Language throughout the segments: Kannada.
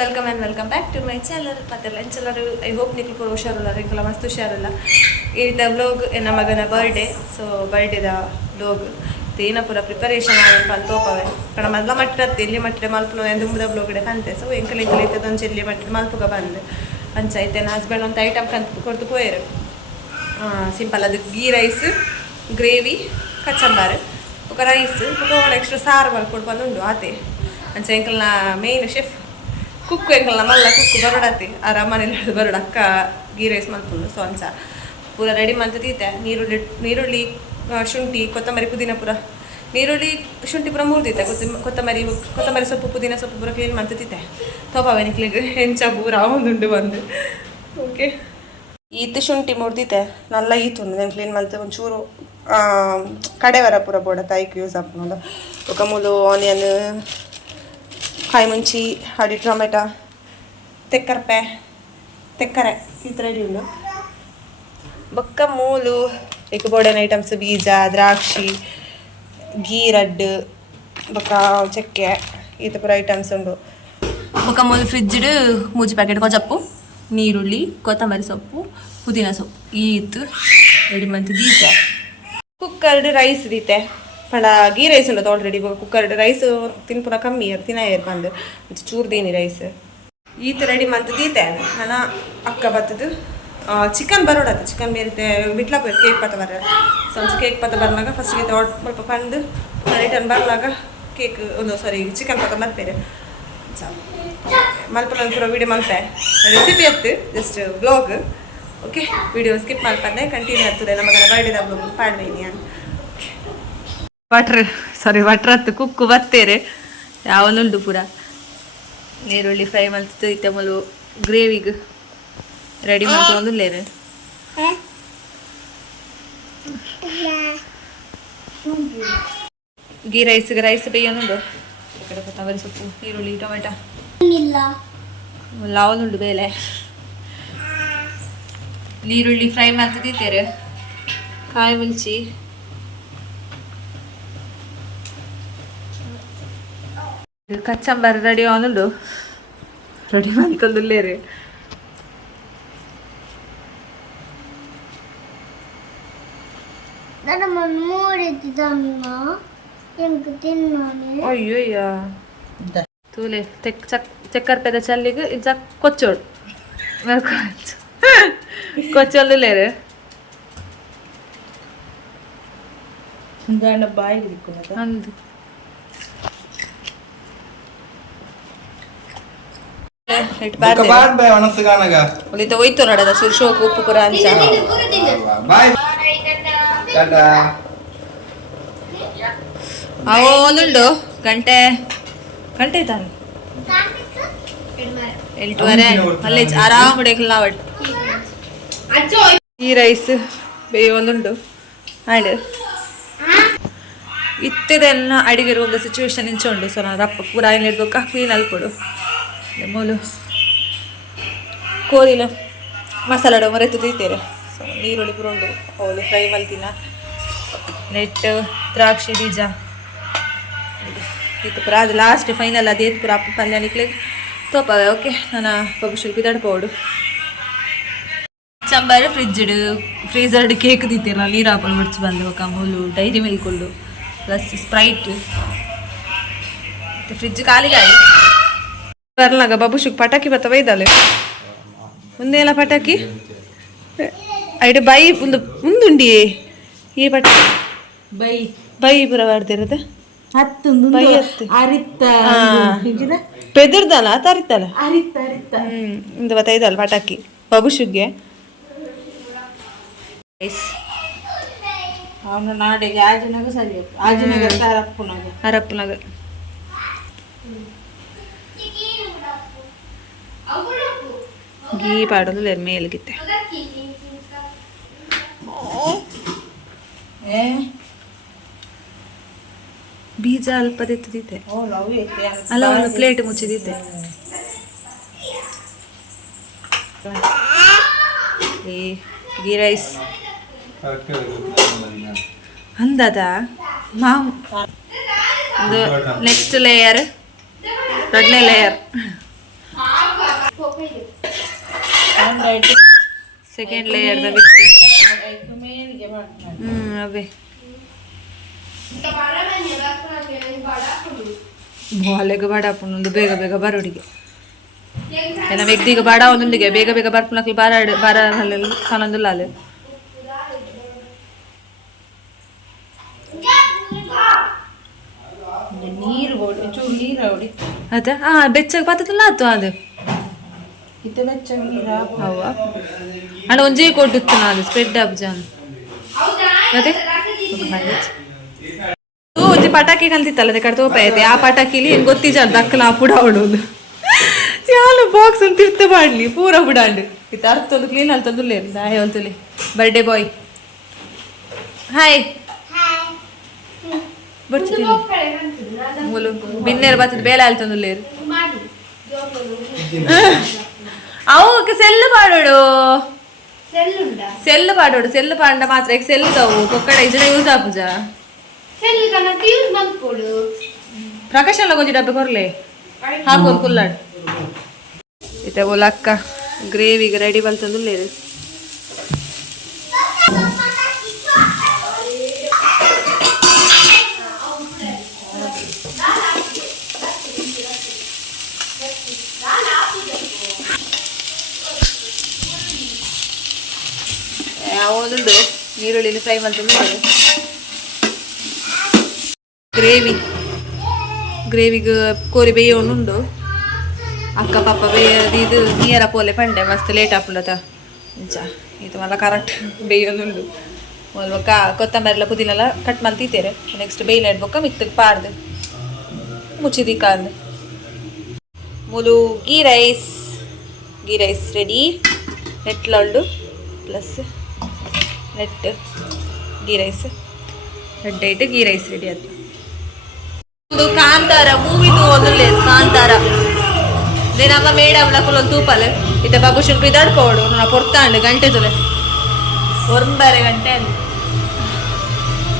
Welcome and welcome back to my channel. ಮತ್ತೆ ಲಂಚೆಲ್ಲರೂ ಐ ಹೋಪ್ ನೀವು ಕೂಡ ಹುಷಾರಲ್ಲ, ರೆಗ್ಯುಲ ಮಸ್ತ್ ಹುಷಾರಲ್ಲ. ಈ ರೀತಿಯ ವ್ಲೋಗ್ ನನ್ನ ಮಗನ ಬರ್ಡೇ. ಸೊ ಬರ್ಡೇದ ವ್ಲೋಗ್ ಏನ ಪೂರ ಪ್ರಿಪರೇಷನ್ ಆಗಬೇಕು ಅಂತ ತೋಪವೆ ಕಣ ಮೊದಲ ಮಟ್ಟತ್ತೆ ಇಲ್ಲಿ ಮಟ್ಟೆ ಮಲ್ಪು ದುಂಬುದ ವ್ಲೋಗಡೆ ಬಂತೆ. ಸೊ ಎಂಕಲ್ ಐತದೊಂದು ಚೆಲ್ಲಿ ಮಟ್ಟೆ ಮಲ್ಪುಗ ಬಂದೆ ಪಂಚಾಯತ್ ನನ್ನ ಹಸ್ಬೆಂಡ್ ಒಂದು ಐಟಮ್ ಕಂತು ಕೊಡ್ತು ಪೋಯರು. ಸಿಂಪಲ್ ಅದು ಗೀ ರೈಸ್, ಗ್ರೇವಿ, ಕಚ್ಚಂಬಾರು, ఒక ರೈಸ್ ఒక ಎಕ್ಸ್ಟ್ರಾ ಸಾರು ಮಲ್ಕೊಂಡು ಬಂದುಂಡು ಆತೆ ಅಂಚ ಎಂಕಲ್ನ ಮೇಯ್ನ್ ಶೆಫ್ ಕುಕ್ಕು ಎಂಕಲ್ನ ಮಲ್ಲ ಕುಕ್ಕು ಬರೋಡಾತಿ ಆರ ಮನೇಲಿ ಹಿಡಿದು ಬರೋಡು ಅಕ್ಕ ಗೀ ರೈಸ್ ಮಲ್ಪುಂಡು. ಸೊ ಅಂಚ ಪೂರ ರೆಡಿ ಮಂತ್ ತೀತೆ ನೀರುಳ್ಳಿ ಶುಂಠಿ ಕೊತ್ತಂಬರಿ ಪುದೀನ ಪೂರ ನೀರುಳ್ಳಿ ಶುಂಠಿ ಪೂರ ಮೂರ್ದಿತ್ತೆ ಕೊತ್ತಂಬರಿ ಸೊಪ್ಪು ಪುದೀನ ಸೊಪ್ಪು ಪೂರ ಕ್ಲೀನ್ ಮಾಡ್ತಿದ್ದೆ ತೋಪಾವೆ ನಿಕ್ಲಿಗೆ ಹೆಂಚ ಪೂರ ಒಂದುಂಡು ಬಂದು ಓಕೆ ಈತು ಶುಂಠಿ ಮೂರ್ದಿತ್ತೆ ನಲ್ಲ ಈತು ನಾನು ಕ್ಲೀನ್ ಮಾಡ್ತೆ ಒಂಚೂರು ಕಡೆವರ ಪೂರ ಬೋಡ ತಾಯಿಗೆ ಯೂಸ್ ಹಾಕೊಂಡು ఒక ಮೂಲು ಆನಿಯನ್ ಕಾಯಿ ಮುಂಚಿ ಹಡಿ ಟೊಮೆಟೊ ತೆಕ್ಕರೆ ಇದು ರೆಡಿ ಉಂಡು ಬೊಕ್ಕ ಮೂಲು ಈಗ ಬೋಡನ್ ಐಟಮ್ಸ್ ಬೀಜ ದ್ರಾಕ್ಷಿ ಗೀ ರಡ್ಡು ಬೊಕ್ಕ ಚಕ್ಕೆ ಈತ ಪೂರ ಐಟಮ್ಸ್ ಉಂಡು. ಬೊಕ್ಕ ಮೂಲು ಫ್ರಿಜ್ಡ್ ಮೂಜಿ ಪ್ಯಾಕೆಟ್ ಕೊಜಪ್ಪು ನೀರುಳ್ಳಿ ಕೊತ್ತಂಬರಿ ಸೊಪ್ಪು ಪುದೀನ ಸೊಪ್ಪು ಈತು ರೆಡಿ ಮಂತ್ ದೀತೆ. ಕುಕ್ಕರ್ಡ್ ರೈಸ್ ದೀತೆ ಪಂಡ ಗೀ ರೈಸ್ ಉಂಡು ಆಲ್ರೆಡಿ ಕುಕ್ಕರ್ಡ್ ರೈಸ್ ತಿನ್ಪುನ ಕಮ್ಮಿ ತಿನ್ನ ಬಂದು ಚೂರು ದೀನಿ ರೈಸ್ ಈತ ರೆಡಿ ಮಂತ್ ದೀತೆ. ನನ್ನ ಅಕ್ಕ ಬತ್ತದು ಚಿಕನ್ ಬರೋಡತ್ತೆ ಚಿಕನ್ ಬೇರೆ ಬಿಟ್ಲ ಕೇಕ್ ಪತ್ತ ಬರ ಸೊ ಕೇಕ್ ಪತ್ತ ಬರ್ಲಾಗ ಫಸ್ಟಿಗೆ ಸ್ವಲ್ಪ ಪಂದು ರಿಟರ್ನ್ ಬರ್ಲಾಗ ಕೇಕ್ ಒಂದು ಸಾರಿ ಚಿಕನ್ ಪತ್ತ ಬರ್ಪೇರೆ ಮಲ್ಪನ ಪೂರ ವೀಡಿಯೋ ಮಲ್ಪೆ ರೆಸಿಪಿ ಅತ್ತು just blog okay video skip ಮಾಡ್ಪಂದೆ ಕಂಟಿನ್ಯೂ ಆಗ್ತದೆ ನಮಗನ ಬರ್ಡೇದ ಬ್ಲಾಗ್ ಪಾಡ್ಬೇನಿ ಅಂತ ವಾಟ್ರ್ ಹತ್ತು ಕುಕ್ಕು ಬತ್ತೇರೆ ಯಾವನುಂಡು ಪೂರ ನೀರುಳ್ಳಿ ಫ್ರೈ ಮಾಡ್ತಿತ್ತು ಇತ್ತೆ ಮೊಲು ಗ್ರೇವಿಗೆ ರೆಡಿ ಮಾಡ್ಕೊಂಡು ಲೇರೆ ಗೀ ರೈಸ್ ಬೇಯೋನುಂಡು ಕೊತ್ತಂಬರಿ ಸೊಪ್ಪು ಈರುಳ್ಳಿ ಟೊಮೆಟೊ ಲಾವನುಂಡು ಬೇಳೆ ನೀರುಳ್ಳಿ ಫ್ರೈ ಮಾಡ್ತಿದ್ದೀರಿ ಕಾಯಿ ಮುಂಚಿ ಕಚ್ಚಂಬಾರು ರೆಡಿ ಆನುಂಡು ರೆಡಿ ಮಾಡ್ತಂದುಲ್ಲೇರಿ ಅಯ್ಯೋಯ್ಯ ತೂಲೆ ಚಕ್ಕರ್ ಪೆದ ಚಲ್ಲಿಗೆ ಇಜ್ಜ ಕೊಚ್ಚೋಡು ಕೊಚ್ಚೊಂದುಲ್ಲೇರಿ ಅಂದು ಹೋಯ್ತು ನೋಡದ ಸುರ್ಶೋಕು ಉಪ್ಪು ಪುರ ಅಂಚ ಅವನುಂಡು ಗಂಟೆ ತಾನೆ 8:30 ಅಲ್ಲೇ ಆರಾಮ್ ಹೊಡೆಯಲ್ಲ ಅವಟ್ ಈ ರೈಸ್ ಬೇಯೊಂದುಂಡು ಆಡ್ ಇತ್ತದೆಲ್ಲ ಅಡಿಗೆ ಒಂದು ಸಿಚುವೇಶನ್ ಇಂಚುಂಡು. ಸೊ ನಾನು ರಪ್ಪ ಪೂರ ಆಯಿಲ್ ಇಡ್ಬೇಕಾ ಕ್ಲೀನ್ ಅಲ್ಕೊಡು ಮೂಲು ಕೋರಿಲ ಮಸಾಲಾಡ ಮರೆತು తీతేರೆ. ಸೊ ನೀರುಳ್ಳಿ ಪೂರ ಉಂಡು ಅವಳು ಫ್ರೈ ಮಲ್ತಿನ ನೆಟ್ ದ್ರಾಕ್ಷಿ ಬೀಜ ಇದು ಪೂರ ಅದು ಲಾಸ್ಟ್ ಫೈನಲ್ ಅದೇನು ಪೂರ ಅಪ್ಪ ಪಲ್ಯ ನಿಕ್ಲಿಗೆ ತೋಪವೆ ಓಕೆ ನಾನು ಪಬ್ಬು ಬಿದಾಡ್ಬೋದು ಚಂಬಾರು ಫ್ರೀಜರ್ಡ್ ಕೇಕ್ ದೀತೀರ ನೀರು ಹಾಕೊಂಡು ಹೊಡ್ಸಿ ಬಂದು ఒక ಮೂಲು ಡೈರಿ ಮಿಲ್ಕೊಂಡು ಪ್ಲಸ್ ಸ್ಪ್ರೈಟ್ ಫ್ರಿಜ್ ಖಾಲಿಗೆ ಆಗಿ ಬರ್ಲಾಗ ಬಬ್ಬುಶುಕ್ ಪಟಾಕಿ ಬತ್ತ ಬೈದಲೆ ಮುಂದೆ ಎಲ್ಲ ಪಟಾಕಿ ಐಡು ಬೈ ಮುಂದುಂಡಿ ಈ ಪಟಾಕಿ ಬೈ ಪುರ ಮಾಡ್ತಿರತ್ತೆ ಪೆದರ್ದಲ್ಲ ತರಿತಲ್ಲ ಇಂದು ಬತ್ತೈದಲ್ಲ ಪಟಾಕಿ ಬಬ್ಬುಶುಗ್ಗೆ ಅವನು ನಾಡಿಗೆ ಆಜಿನಾಗ ಸರಿ ಹರಪ್ಪನಾಗ ಗೀ ಪಾಡಲು ಮೇಲ್ಗಿತ್ತೆ ಬೀಜ ಅಲ್ಪ ತೆತ್ತಿದ್ದೆ ಅಲ್ಲ ಒಂದು ಪ್ಲೇಟ್ ಮುಚ್ಚಿದಿದ್ದೆ ಗೀ ರೈಸ್ ಅಂದದ ಮಾವು ಒಂದು ನೆಕ್ಸ್ಟ್ ಲೇಯರ್ ದೊಡ್ಡನೇ ಲೇಯರ್ ಸೆಕೆಂಡ್ ಲೇಯರ್ ದ ಬಿತ್ತು ಮೇಲಿಗೆ ಮಾಡ್ತಾರೆ. ಅವೇ ಬಾಲೆಗೆ ಬಾಡಾಪುಂಡು ಬೇಗ ಬೇಗ ಬರೋಡಿಗೆ ಎಲ್ಲ ವ್ಯಕ್ತಿಗೆ ಬಾಡ ಒಂದೊಂದಿಗೆ ಬೇಗ ಬೇಗ ಬರ್ಪುನಕ್ಲಿ ಬಾರ ಕಾಣೊಂದಿಲ್ಲ ಅಲ್ಲಿ ನೀರು ಹೊಡಿ ಚೂರು ನೀರು ಹೊಡಿ ಅದ ಬೆಚ್ಚಗೆ ಪಾತಲ್ಲ ಆತು ಅದು ಇದು ಬೆಚ್ಚಗೆ ನೀರು ಹೌವ ಅಣ್ಣ ಒಂಜೇ ಕೊಟ್ಟಿತ್ತು ನಾನು ಸ್ಪ್ರೆಡ್ ಆಪ್ ಜಾನ್ ಅದೇ ಒಂಜಿ ಪಟಾಕಿ ಕಲ್ತಿತ್ತಲ್ಲ ಅದೇ ಕಡೆ ತೋಪ ಐತೆ ಆ ಪಟಾಕಿಲಿ ಏನು ಗೊತ್ತಿಜ ದಕ್ಕಲ ಆ ಪುಡ ಹೊಡೋದು ಯಾಲು ಬಾಕ್ಸ್ ಅಂತ ಇರ್ತ ಮಾಡ್ಲಿ ಪೂರ ಬುಡಾಂಡು ಇದು ಅರ್ಥ ಒಂದು ಕ್ಲೀನ್ ಅಲ್ತಂದುಲ್ಲೇ ಹಾಯ್ ಅಂತುಲಿ ಬರ್ಡೇ ಬಾಯ್ ಹಾಯ್ ಬರ್ತೀನಿ ಮೂಲು ಬಿನ್ನೇರು ಬರ್ತದೆ ಬೇಳೆ ಅಲ್ತಂದುಲ್ಲೇರು ಅವಕ್ಕೆ ಸೆಲ್ಲು ಪಾಡೋಡು ಸೆಲ್ಲು ಪಾಡೋಡು ಸೆಲ್ಲು ಪಾಂಡ ಮಾತ್ರ ಈಗ ಸೆಲ್ಲು ತಾವು ಕೊಕ್ಕಡ ಇಜನ ಯೂಸ್ ಆಪುಜ ಪ್ರಕಾಶ್ ಎಲ್ಲ ಕೊಂಚ ಡಬ್ಬೆ ಕೊರ್ಲೆ ಹಾಕೋದು ಕುಲ್ಲಾಡು ಇತ್ತೆ ಬೋಲ ಅಕ್ಕ ಗ್ರೇವಿಗೆ ರೆಡಿ ಬಲ್ತಂದುಲ್ಲೇರು ಯಾವುದುಂಡು ನೀರುಳ್ಳಿ ಫ್ರೈ ಮಾಡ್ತಂದು ಗ್ರೇವಿಗೆ ಕೋರಿ ಬೇಯೋನುಂಡು ಅಕ್ಕ ಪಾಪ ಇದು ನೀರ ಪೋಲೆ ಪಂಡೆ ಮಸ್ತ್ ಲೇಟ್ ಆಪುಂಡತ ಇಂಚ ಇದು ಮಲ್ಲ ಕರೆಕ್ಟ್ ಬೇಯೋನುಂಡು ಮೊದಲು ಕೊತ್ತಂಬರಿ ಎಲ್ಲ ಪುದೀನ ಎಲ್ಲ ಕಟ್ ಮಾಡಿ ತೀತೇರೆ ನೆಕ್ಸ್ಟ್ ಬೇಯ್ಲ ಇಡ್ಬೇಕ ಮಿತ್ತಗೆ ಪಾರ್ದು ಮುಚ್ಚಿದಿ ಕಾರ್ದು ಮೂಲು ಗೀ ರೈಸ್ ರೆಡಿ ನೆಟ್ಲೊಳ್ಳು ಪ್ಲಸ್ ನೆಟ್ ಗೀ ರೈಸ್ ರೆಡ್ ಗೀ ರೈಸ್ ರೆಡಿ ಆಯ್ತು ಇದು ಕಾಂತಾರ ಮೂವಿದು ಒಂದುಲ್ಲೇ ಕಾಂತಾರ ನಮ್ಮ ಮೇಡಮ್ಲ ಕುಲೊಂದು ತೂಪಲ್ ಇತ್ತ ಬಾಬು ಶಿಲ್ಪಿ ದಡ್ಕೋಡು ನಾ ಪೊರ್ತಾಂಡು ಗಂಟೆ ತುಲೆ 1.5 ಗಂಟೆ ಅಲ್ಲಿ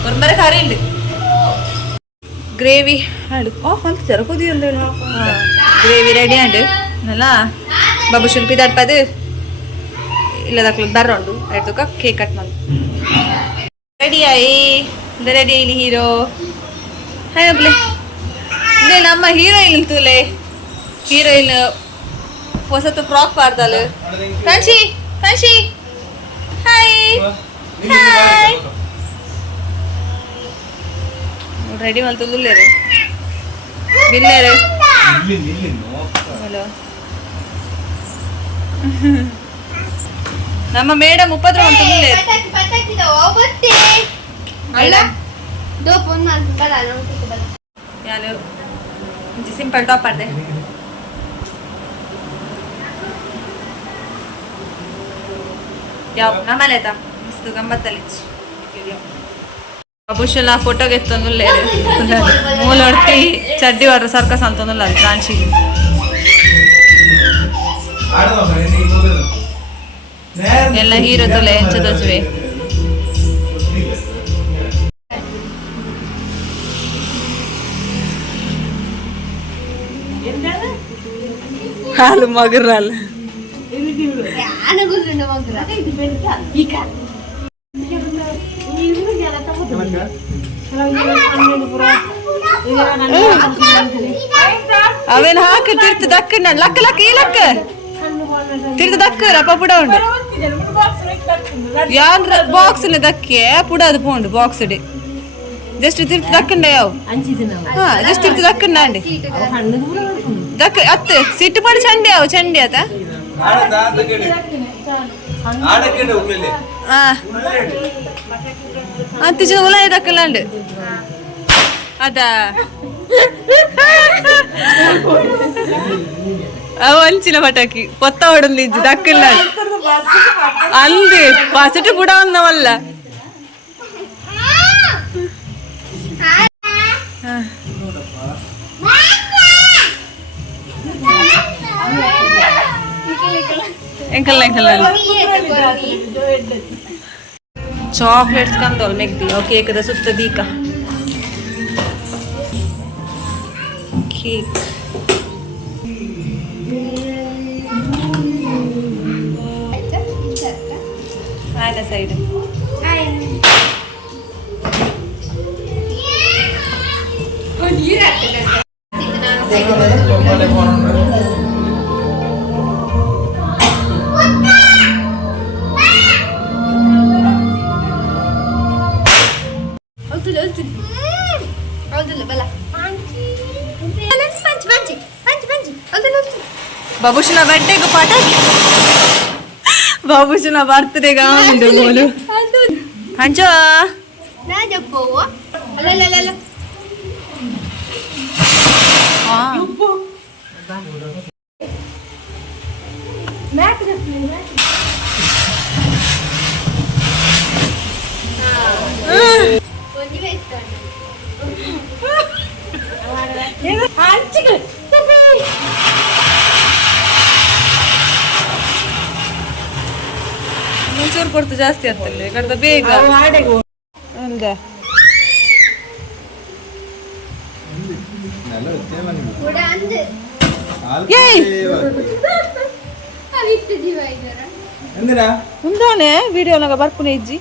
1.5 ಕರೆಂಡು ಗ್ರೇವಿ ಹಾಡು ಆಫ್ ಅಂತ ಜರ ಕುದಿ ಒಂದು ಗ್ರೇವಿ ರೆಡಿ ಆಂಡು ಅಲ್ಲ ಬಾಬು ಶಿಲ್ಪಿ ದಡ್ಪದು ಇಲ್ಲ ದಕ್ಲ ಬರ್ರೋಂಡು ಆಯ್ತು ಕೇಕ್ ಕಟ್ ಮಾಡಿ ರೆಡಿ ಆಯಿ ರೆಡಿ ಇಲ್ಲಿ ಹೀರೋ ಹಾಯ್ ಒಬ್ಲೆ ಇದೇ ನಮ್ಮ ಹೀರೋಯಿನ್ ತುಲೆ ಹೀರೋಯಿನ್ ಹೊಸತು ಫ್ರಾಕ್ ಪಾಡ್ದಲ್ಲ ಕಾಂಶಿ ಹಾಯ್ ಹಾಯ್ ರೆಡಿ ಮಲ್ತುಲ್ಲೇರು ಬಿಲ್ಲೇರು ಹಲೋ ನಮ್ಮ ಮೇಡಮ್ ಉಪದ್ರ ಅಂತುಲ್ಲೇರು ಯಾರು ಸಿಂಪಲ್ ಟಾಪ್ ಆಡ್ದೆ ಯಾವ ನಮ್ಮಲ್ಲಿ ಆಯ್ತಾ ಮಸ್ತ್ ಗಮ್ಮತ್ತಲ್ಲಿ ಅಬುಷೆಲ್ಲ ಫೋಟೋಗೆ ಎತ್ತೊಂದುಲ್ಲೇ ಮೂಲೊಡ್ತಿ ಚಡ್ಡಿ ವಾಡ್ರ ಸರ್ಕಸ್ ಅಂತಂದಿಲ್ಲ ಅಲ್ಲಿ ಕಾಂಶಿಗೆ ಎಲ್ಲ ಹೀರೋ ತುಲೆ ಹೆಂಚದೊಜ್ವೆ ಹಾಲು ಮಗರಲ್ಲ ಅವೇನು ಹಾಕಿ ತಿರ್ತು ದಕ್ಕ ಲಕ್ಕ ಲಕ್ಕ ಈ ಲಕ್ಕ ತಿರ್ತು ದಕ್ಕ ರಪ್ಪ ಪುಡ ಉಂಡು ಯಾನ್ ಬಾಕ್ಸ್ ದಕ್ಕೆ ಪುಡ ಅದು ಪೋಂಡು ಬಾಕ್ಸ್ ಡಿ ಜಸ್ಟ್ ತಿರ್ತು ದಕ್ಕಂಡ ಯಾವ ಹಾ ಜಸ್ಟ್ ತಿರ್ತು ದಕ್ಕಂಡ ಅಂಡಿ ದಕ್ಕ ಅತ್ತ ಸಿಟ್ಟು ಪಡಿ ಚಂಡಿ ಯಾವ ಚಂಡಿ ಆತ ಅಂತ ಉಲಾಯ ದಕ್ಕಲಾಂಡು ಅದ ಅವು ಅಂಚಿನ ಪಟಾಕಿ ಕೊತ್ತ ಹೊಡೊಂದು ಇಜ್ಜಿ ದಕ್ಕಲ್ಲ ಅಂದು ಪಸಿಟ್ಟು ಪುಡ ಒಂದವಲ್ಲ ಎಂಕಲ್ ಚಾಕ್ಲೇಟ್ಸ್ ಕಂದೋಲ್ ಮೆಗ್ದಿ ಅವು ಕೇಕದ ಸುತ್ತ ದೀಕ ಕೇಕ್ ಸೈಡ್ బాబుషుల బర్త్డేకు పటాకి బాబుషుల బర్త్డేగా ఉంది మూలు పంచో ಮುಂಚೂರು ಕೊಡ್ತು ಜಾಸ್ತಿ ಆಗ್ತಿಲ್ಲ ಈ ಕಡೆ ಬೇಗ ಅಲ್ದ ఉందానే వీడియోలాగా బర్పునే ఇజ్జి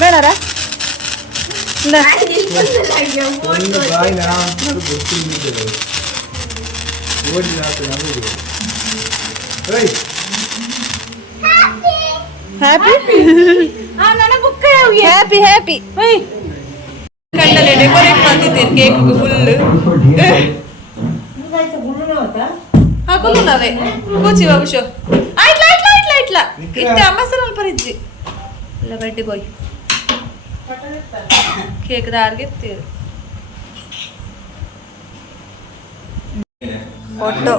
ಬೇಡಾರಾ ಹ್ಯಾಪಿ ಹ್ಯಾಪಿ ಕಂಡಲೆ ಡೆಕೋರೇಟ್ ಮಾಡ್ತಿದ್ದೇನೆ ಕೇಕ್ ಫುಲ್ ಹಾಕುಲ್ಲವೇ ಕೂಚಿ ಬಾಬುಶೋ ಆಯ್ತ್ಲಾ ಆಯ್ತ್ಲಾ ಆಯ್ತ್ಲಾ ಆಯ್ತ್ಲಾ ಇತ್ತ ಅಮ್ಮ ಸ್ವಲ್ಪ ಪರಿಜ್ಜಿ ಇಲ್ಲ ಬಡ್ಡಿ ಗೋಯ್ ಕೇಕ್ ದಾರ್ಗೆ ತೇರು ಫೋಟೋ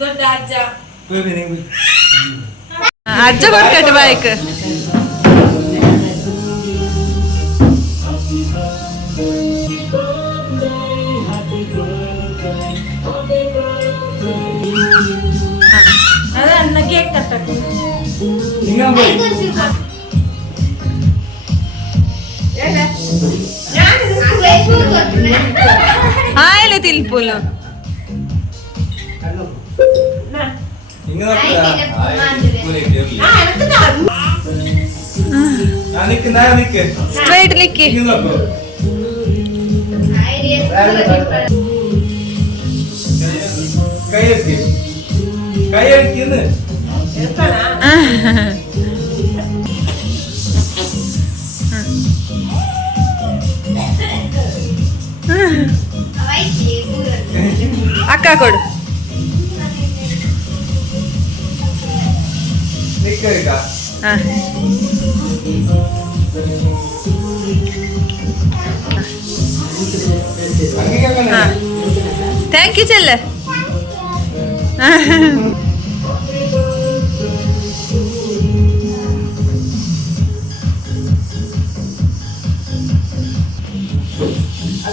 ದೊಡ್ಡ ಅಜ್ಜ ಅಜ್ಜ ಕೊಡ್ಕಟ್ಟು ಬೈಕ್ ಅದ ಅನ್ನ ಕೇಕ್ ಕಟ್ಟಕ್ಕೆ ಆಯ್ಲೆ ತಿಲ್ಪುಲು ಸ್ಟ್ರೈಟ್ ಲಿಕ್ಕಿ ಅಕ್ಕ ಕೊಡು ಥ್ಯಾಂಕ್ ಯು ಚೆಲ್ಲ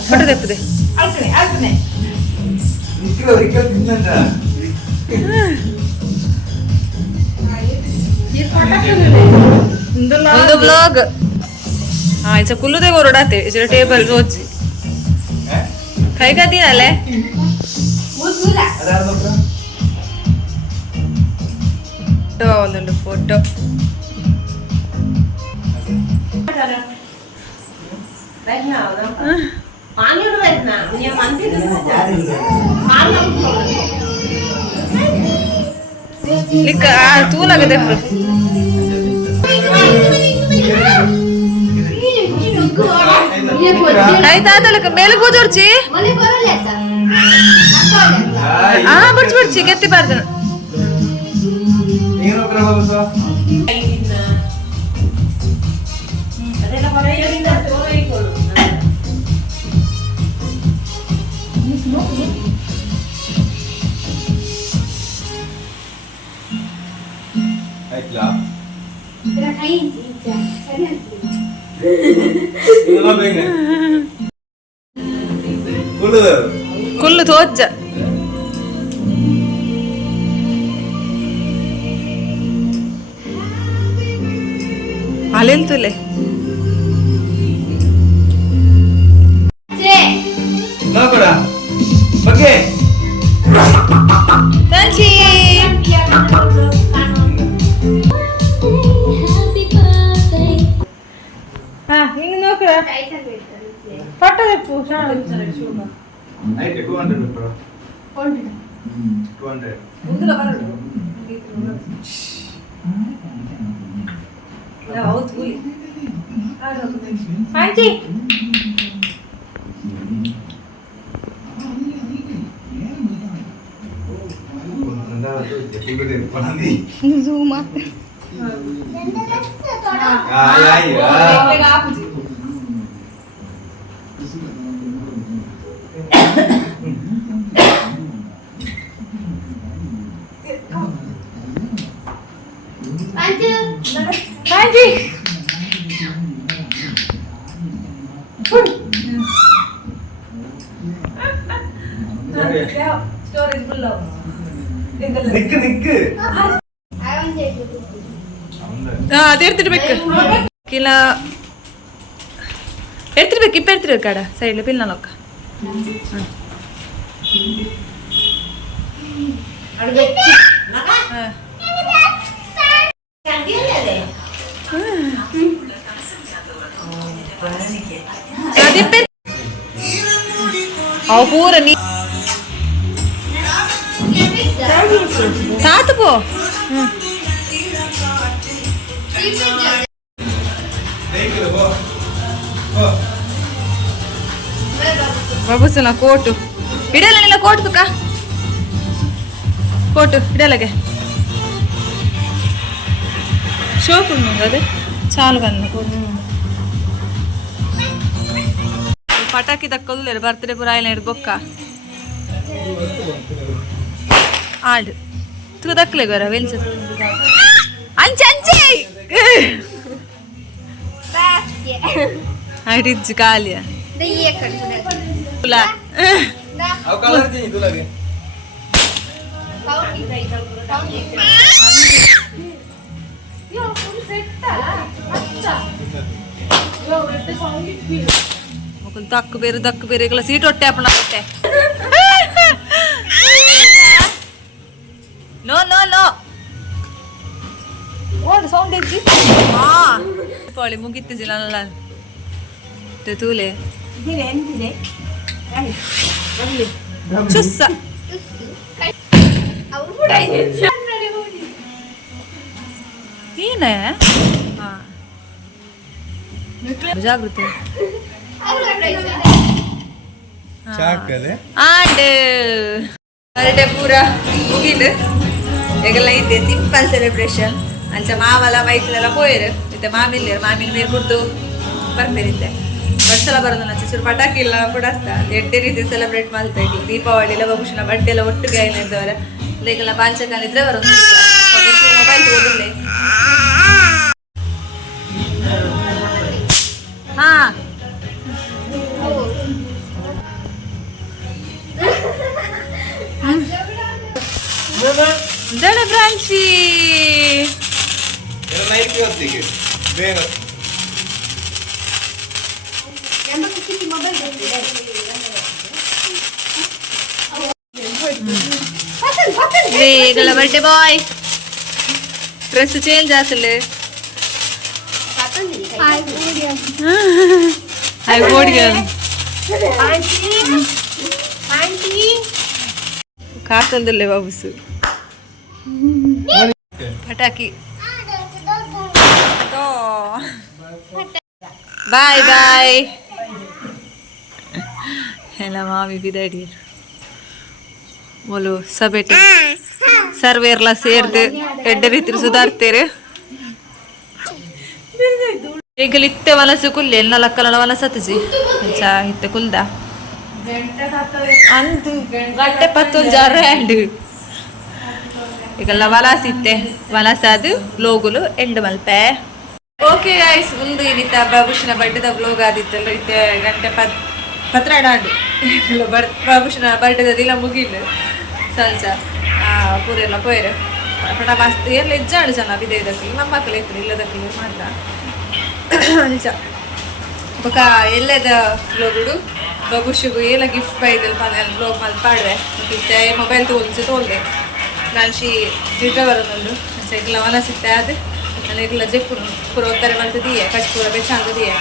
ಫೋಟೋ ತೆಪ್ಪದೆ ಒಂದು ಬ್ಲಾಗ್ ಇച്ച ಕುಲ್ಲುದೆ ಹೊರಡಾತೆ ಇച്ച ಟೇಬಲ್ ರೋಜಿ ಕೈಗದಿನಲ್ಲೇ ಫೋಟೋ ಒಂದೊಂದು ಫೋಟೋ ಲಿಕ್ಕ ತೂಲಾಗದೆ ಆಯ್ತಾ ಅದಕ್ಕೆ ಮೇಲೆ ಕೂದೋರ್ಚಿ ಬಿಡ್ಚಿ ಗೆತ್ತಿ ಬಾರ್ದು ಕುಲ್ಲು ತೋಜ್ಜ ಅಲೆಂತುಲೆ ಹಿಂಗೆ ನೋಕ್ರ ಫೋಟೋ ತೆಪ್ಪು ಆಯ್ತು 200 ಬಿಟ್ರು 200 ಆಂಟಿ ಆಂಟಿ ಅದಿರ್ತಿರ್ಬೇಕು ಕಿಲ ಎಡ್ತಿರ್ಬೇಕು ಇಪ್ಪ ಎಡ್ತಿರ್ಬೇಕು ಕಾಡ ಸೈಡ್ಲ ಪಿಲ್ನ ಲೋಕ ಅವು ಪೂರ ನೀ ತಾತು ಪೋ ಬಾಬುಸನ ಕೋಟು ಇಡಲ್ಲ ನಿಲ್ಲ ಕೋಟು ತುಕ ಕೋಟು ಇಡಲಗೆ ಶೋಕು ಅದೇ ಚಾಲು ಬಂದ ಪಟಾಕಿ ದಕ್ಕೊಲ್ಲೇರು ಬರ್ತ್ಡೇ ಪೂರ ಆಯ್ಲ ಹಿಡ್ದು ಬೊಕ್ಕ ಆಡು ತು ದಕ್ಕಲೆ ಗೊರ ವೆಂಚ ಅಂಚಿ ಅಡಿಜ್ಜು ಕಾಲಿಯ ದಕ್ಕು ಬೇರೆ ಇಲ್ಲ ಸೀಟ್ ಹೊಟ್ಟೆ ಅಪ್ಪಣ ಹೊಟ್ಟೆ ನೋ ನೋ ನೋ ಓಡ್ ಸೌಂಡ್ ಎಜ್ಜಿ ಹಾ ಪೋಳಿ ಮುಗಿತ್ತಿಜಿಲ್ಲ ನಲ್ಲ ತೂಲೆ ಚುಸ್ಸ ಏನೇ ಹಾ ಜಾಗೃತಿ ಆಂಡ್ ಬರ್ಡೇ ಪೂರ ಮುಗಿದು ಈಗೆಲ್ಲ ಇದೆ ಸಿಂಪಲ್ ಸೆಲೆಬ್ರೇಷನ್ ಅಂಚ ಮಾವಲ ಮೈಕ್ಲೆಲ್ಲ ಪೋಯರು ಮತ್ತೆ ಮಾಮಿಲ್ಲೇರು ಮಾಮಿನ ಮೇರೆ ಕುಡ್ದು ಬರ್ಬೇರಿದ್ದೆ ವರ್ಷಲ ಬರೋದು ನಂಚೆ ಚೂರು ಪಟಾಕಿ ಇಲ್ಲ ಕೊಡತ್ತ ಎಡ್ಡೆ ರೀತಿ ಸೆಲೆಬ್ರೇಟ್ ಮಾಡ್ಬೇಕು ದೀಪಾವಳಿ ಎಲ್ಲ ಬಹುಶಃ ಬರ್ಡೇ ಎಲ್ಲ ಒಟ್ಟಿಗೆ ಇದ್ದವರ ಈಗೆಲ್ಲ ಪಾಂಚಕಾಲ ಇದ್ರೆ ಬರೋದು ಮೊಬೈಲ್ ತಗೋದಿಲ್ಲ ಹಾ ದಡ ಬ್ರಾಂಚಿ ಬೇಗಲ ಬರ್ಡೇ ಬಾಯ್ ಡ್ರೆಸ್ ಚೇಂಜ್ ಆಸಲೆ I would get. ಕಾತೊಂದಲ್ಲೇ ಬಾಬುಸು ಪಟಾಕಿ ಬಾಯ್ ಬಾಯ್ ಎಲ್ಲ ಮಾಮಿ ಬಿದಾಡಿ ಮೊಲು ಸಬೇಟೆ ಸರ್ವೇರ್ಲ ಸೇರ್ದು ಎಡ್ಡ ರೀತಿ ಸುಧಾರ್ತೀರಿ ಈಗ ಇತ್ತೆ ವಲಸು ಕುಲ್ಲೆ ಎಲ್ಲ ಲಕ್ಕಲ ವಲಸತ್ಜಿ ಚಾ ಇತ್ತೆ ಕುಲ್ದ ಅಂದು ಗಂಟೆ 11 ಹ್ಯಾಂಡ್ ಈಗೆಲ್ಲ ವಲಸಿತ್ತೆ ವಲಸಾದು ಬ್ಲೋಗುಲು ಎಂಡ್ ಮಲ್ಪೆ ಓಕೆ ಗೈಸ್ ಒಂದು ಇನಿತ ಬಾಬುಶಿನ ಬರ್ಡೇದ ಬ್ಲೋಗ್ ಆದಿತ್ತಲ್ಲ ಇತ್ತೆ ಗಂಟೆ 12 ಬಾಬುಶಿನ ಬರ್ಡೇದ ದಿನ ಮುಗಿಲು ಸಂಚ ಪೂರೆಲ್ಲ ಪೋಯ್ರೆ ಪಟ ಮಸ್ತ್ ಎಲ್ಲ ಇಜ್ಜಾಡು ಜನ ಬಿದ್ದೈದಕ್ಕೆ ನಮ್ಮ ಮಕ್ಕಳು ಇತ್ತು ಇಲ್ಲದಕ್ಕೆ ಮಾತ್ರ ಅಂಚ ಬೊಕ ಎಲ್ಲದ ಬ್ಲೋಗುಡು ಬಾಬುಶಿಗೂ ಎಲ್ಲ ಗಿಫ್ಟ್ ಬೈದಲ್ ಬ್ಲಾಗ್ ಮಲ್ ಪಾಡ್ವೆ ಮತ್ತೆ ಮೊಬೈಲ್ ತೋಲ್ದೆ ನಾನು ಗಿಡ್ಡ ಬರೋದೊಂದು ಎಲ್ಲ ವನ ಸಿಗ್ತಾ ಅದು ನನಗೆಲ್ಲ ಜೆಪ್ಪು ಪೂರ ಒತ್ತಾರೆ ಮಲ್ತದೀಯ ಕಚ್ ಪೂರ ಬೆಚ್ಚಾಂಗದೀಯ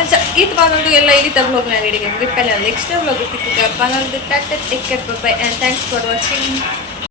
ಅಂಚ ಈತ್ ಬಾನೊಂದು ಎಲ್ಲ ಇಳಿತ ಬ್ಲಾಗ್ ನಾನು ಹಿಡಿಗೆ ಗ್ರಿಪ್ಪಲ್ಲಿ ನೆಕ್ಸ್ಟ್ ಬ್ಲಾಗ್ ತಿಕ್ಕ ಬಾನೊಂದು take care bye and thanks for watching